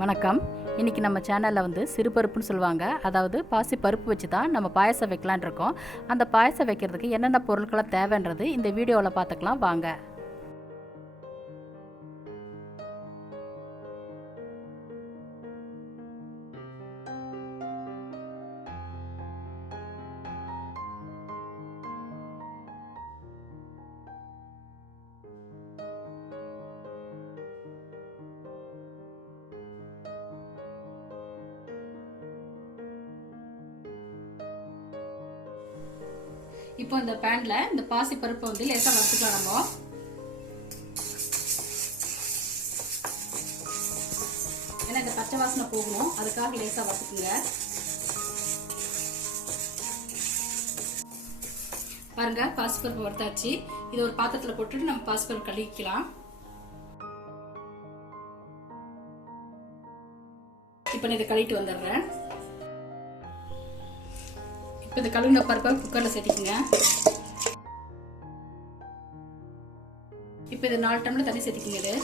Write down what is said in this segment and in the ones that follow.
வணக்கம். இன்றைக்கி நம்ம சேனலில் வந்து சிறுபருப்புன்னு சொல்லுவாங்க. அதாவது பாசி பருப்பு வச்சு தான் நம்ம பாயசம் வைக்கலான் இருக்கோம். அந்த பாயசம் வைக்கிறதுக்கு என்னென்ன பொருட்கள்லாம் தேவைன்றது இந்த வீடியோவில் பார்த்துக்கலாம் வாங்க. இப்போ இந்த பேன்ல இந்த பாசி பருப்பை வந்து லேசா வறுத்துக்கலாம். நம்ம ஏன்னா இந்த பச்சை வாசனை போகணும், அதுக்காக லேசா வறுத்துக்குங்க. பாருங்க, பாசி பருப்பு வறுத்தாச்சு. இது ஒரு பாத்திரத்துல போட்டுட்டு நம்ம பாசி பருப்பு கழுவிக்கலாம். இப்போ நான் இதை கழுவிட்டு வந்துடுறேன். இப்போ இந்த கழுவின பருப்பை குக்கரில் சேர்த்திக்கங்க. இப்போ இது 4 டம்ளர் தண்ணி சேர்த்திக்கங்க. இது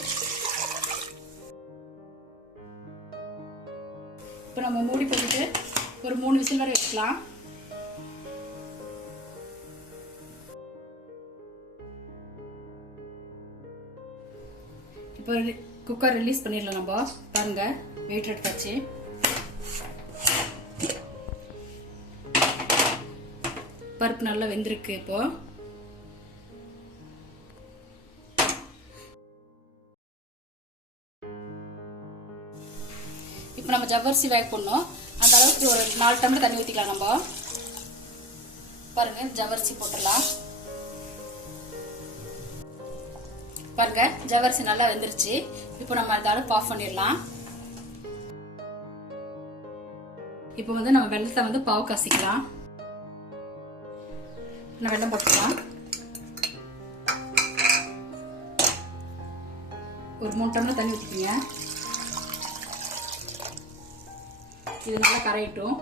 இப்போ நம்ம மூடி போட்டுட்டு ஒரு 3 விசில் வரை வச்சுக்கலாம். இப்போ குக்கர் ரிலீஸ் பண்ணிடலாம். நம்ம பாருங்க, வெயிட் எடுத்தாச்சு. பருப்பு நல்லா வெந்திருக்கு. இப்போ நம்ம ஜவ்வரிசி வேக போடணும். அந்த அளவுக்கு ஒரு 4 டம்ளர் தண்ணி ஊற்றிக்கலாம். நம்ம பாருங்க, ஜவ்வரிசி போட்டுடலாம். பாருங்க, ஜவ்வரிசி நல்லா வெந்துருச்சு. இப்போ நம்ம அந்த அளவுக்கு ஆஃப் பண்ணிடலாம். இப்போ வந்து நம்ம வெள்ளத்தை வந்து பாவு காசிக்கலாம். வெள்ளம் போட்டுக்கலாம். ஒரு 3 டம்ளர் தண்ணி ஊற்றிக்கங்க. இது நல்லா கரையட்டும்.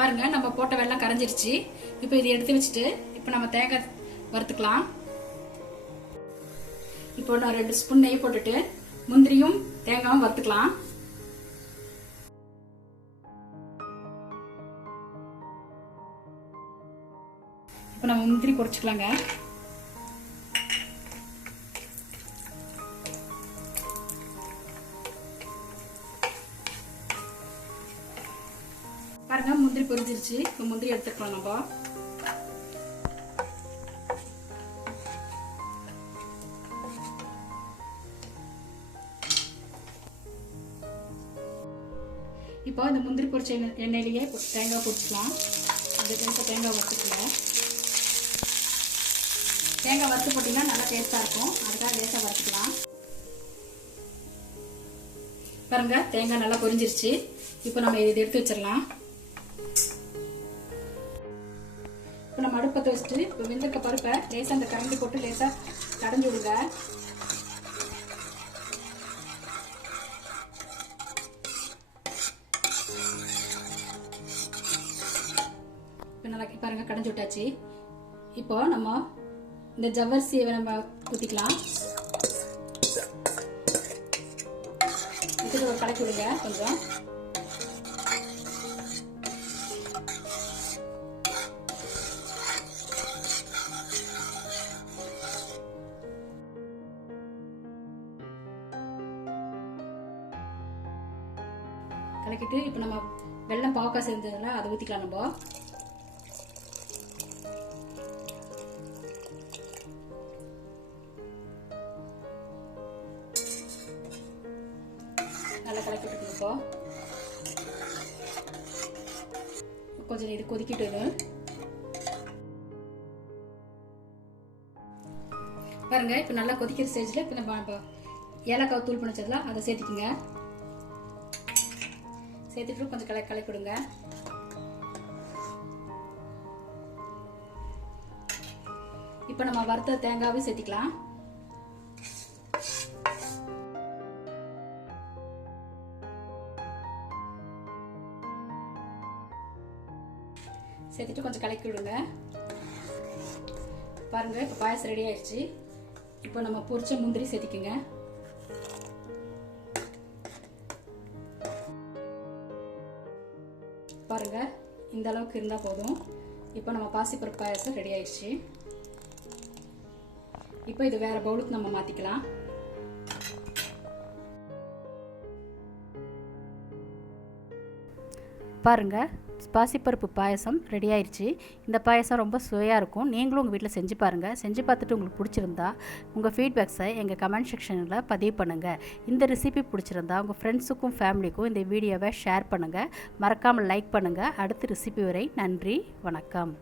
பாருங்க, நம்ம போட்ட வெள்ளம் கரைஞ்சிருச்சு. இப்போ இதை எடுத்து வச்சுட்டு இப்போ நம்ம தேங்காய் வறுத்துக்கலாம். இப்போ நான் 2 ஸ்பூன் நெய் போட்டுட்டு முந்திரியும் தேங்காயும் வறுத்துக்கலாம். இப்போ நம்ம முந்திரி பொரிச்சுக்கலாங்க. பாருங்க, முந்திரி பொரிஞ்சிருச்சு. இப்போ முந்திரி எடுத்துக்கலாம். நம்ம இப்போ இந்த முந்திரி பொரிச்ச எண்ணெயிலேயே தேங்காய் பொரிச்சுக்கலாம். அந்த தேங்காய் வறுத்துக்கலாம். தேங்காய் வறுத்து போட்டிங்கன்னா நல்லா டேஸ்ட்டாக இருக்கும். அதுக்காக லேசாக வறுத்துக்கலாம். பாருங்க, தேங்காய் நல்லா பொரிஞ்சிருச்சு. இப்போ நம்ம இதை எடுத்து வச்சிடலாம். இப்போ நம்ம அடுப்பத்தை வச்சுட்டு இப்போ வெந்திருக்க பருப்பை லேசாக அந்த கரண்டி போட்டு லேசாக கடைஞ்சி விடுங்க. இப்போ நல்லா பாருங்க, கடைஞ்சி விட்டாச்சு. இப்போ நம்ம இந்த ஜவ்வரிசியை நம்ம ஊற்றிக்கலாம். இது ஒரு கலக்கி விடுங்க. கொஞ்சம் கலக்கிட்டு இப்போ நம்ம வெல்லம் பாவக்காய் சேர்ந்ததுல அதை ஊற்றிக்கலாம். நம்ம நல்லா கலக்கி விட்டுக்கணும். இப்போ கொஞ்சம் இது கொதிக்கிட்டு பாருங்க. இப்போ நல்லா கொதிக்கிற ஸ்டேஜில் இப்போ நம்ம ஏலக்காய் தூள் பண்ணி வச்சதுல அதை சேர்த்துக்குங்க. சேர்த்துட்டு கொஞ்சம் கலக்கி விடுங்க. இப்போ நம்ம வறுத்த தேங்காயும் சேர்த்துக்கலாம். சேர்த்துட்டு கொஞ்சம் கலக்கி விடுங்க. பாருங்க, இப்போ பாயசம் ரெடி ஆயிடுச்சு. இப்போ நம்ம பொரிச்ச முந்திரி சேர்த்திக்கங்க. பாருங்கள், இந்த அளவுக்கு இருந்தால் போதும். இப்போ நம்ம பாசிப்பருப்பு பாயாசம் ரெடி ஆயிடுச்சு. இப்போ இது வேறு பவுலுக்கு நம்ம மாற்றிக்கலாம். பாருங்கள், பாசிப்பருப்பு பாயசம் ரெடி ஆயிடுச்சு. இந்த பாயசம் ரொம்ப சுவையாக இருக்கும். நீங்களும் உங்கள் வீட்டில் செஞ்சு பாருங்கள். செஞ்சு பார்த்துட்டு உங்களுக்கு பிடிச்சிருந்தா உங்கள் ஃபீட்பேக்ஸை எங்கள் கமெண்ட் செக்ஷனில் பதிவு பண்ணுங்கள். இந்த ரெசிபி பிடிச்சிருந்தா உங்கள் ஃப்ரெண்ட்ஸுக்கும் ஃபேமிலிக்கும் இந்த வீடியோவை ஷேர் பண்ணுங்கள். மறக்காமல் லைக் பண்ணுங்கள். அடுத்த ரெசிபி வரை நன்றி, வணக்கம்.